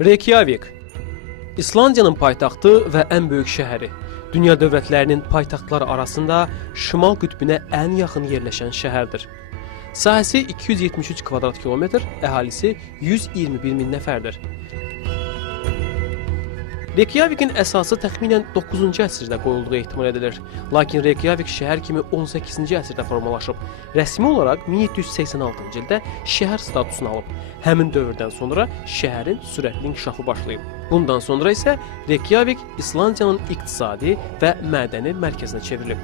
Reykjavik, İslandiyanın paytaxtı və ən böyük şəhəri. Dünya dövlətlərinin paytaxtları arasında şimal qütbünə ən yaxın yerləşən şəhərdir. Sahəsi 273 kvadrat kilometr, əhalisi 121 min nəfərdir. Reykjavikin əsası təxminən 9-cu əsrdə qoyulduğu ehtimal edilir. Lakin Reykjavik şəhər kimi 18-ci əsrdə formalaşıb. Rəsmi olaraq 1786-cı ildə şəhər statusunu alıb. Həmin dövrdən sonra şəhərin sürətli inkişafı başlayıb. Bundan sonra isə Reykjavik İslandiyanın iqtisadi və mədəni mərkəzinə çevrilib.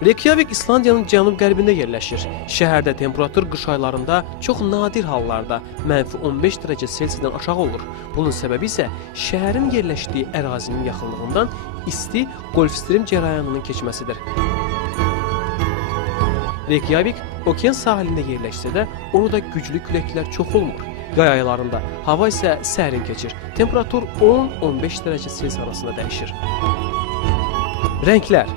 Reykjavik İslandiyanın cənub-qərbində yerləşir. Şəhərdə temperatur qış aylarında çox nadir hallarda -15 dərəcə Selsidən aşağı olur. Bunun səbəbi isə şəhərin yerləşdiyi ərazinin yaxınlığından isti Golfstream cərəyanının keçməsidir. Reykjavik okean sahilində yerləşsə də, orada güclü küləklər çox olmur. Yay aylarında hava isə sərin keçir. Temperatur 10-15 dərəcə Selsi arasında dəyişir. Rənglər.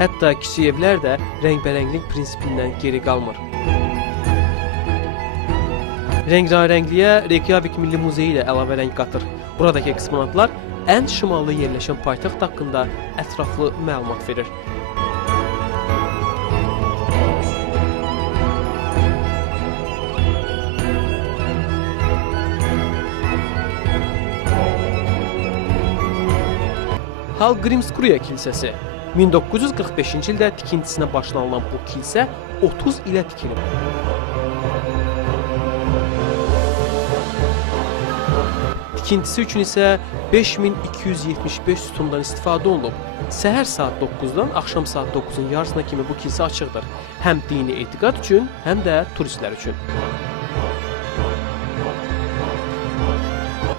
Hətta kiçik evlər də rəngbərənglik prinsipindən geri qalmır. Rəngarəngliyə Reykjavik Milli Muzeyi ilə əlavə rəng qatır. Buradakı eksponatlar ən şimalda yerləşən paytaxt haqqında ətraflı məlumat verir. Hallgrímskirkja kilsəsi 1945-ci ildə tikintisinə başlanılan bu kilsə 30 ilə tikilib. Tikintisi üçün isə 5275 sütundan istifadə olunub. Səhər saat 9-dan axşam saat 9-un yarısına kimi bu kilsə açıqdır. Həm dini etiqad üçün, həm də turistlər üçün.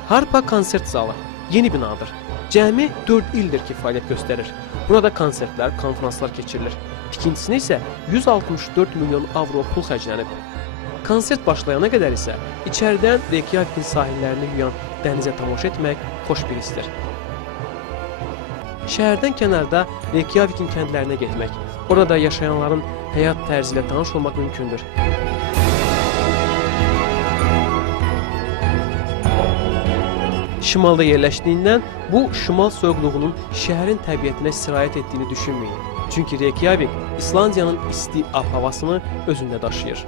Harpa konsert zalı yeni binadır. Cəmi 4 ildir ki, fəaliyyət göstərir. Burada konsertlər, konferanslar keçirilir. Tikintisinə isə 164 milyon avro pul xərclənib. Konsert başlayana qədər isə içəridən Reykjavikin sahillərini yuyan dənizə tamaşa etmək xoş bir hissdir. Şəhərdən kənarda Reykjavikin kəndlərinə getmək, orada yaşayanların həyat tərzi ilə tanış olmaq mümkündür. Şimalda yerləşdiyindən bu şimal soyuqluğunun şəhərin təbiətinə sirayət etdiyini düşünməyin. Çünki Reykjavik İslandiyanın isti ab-havasını özündə daşıyır.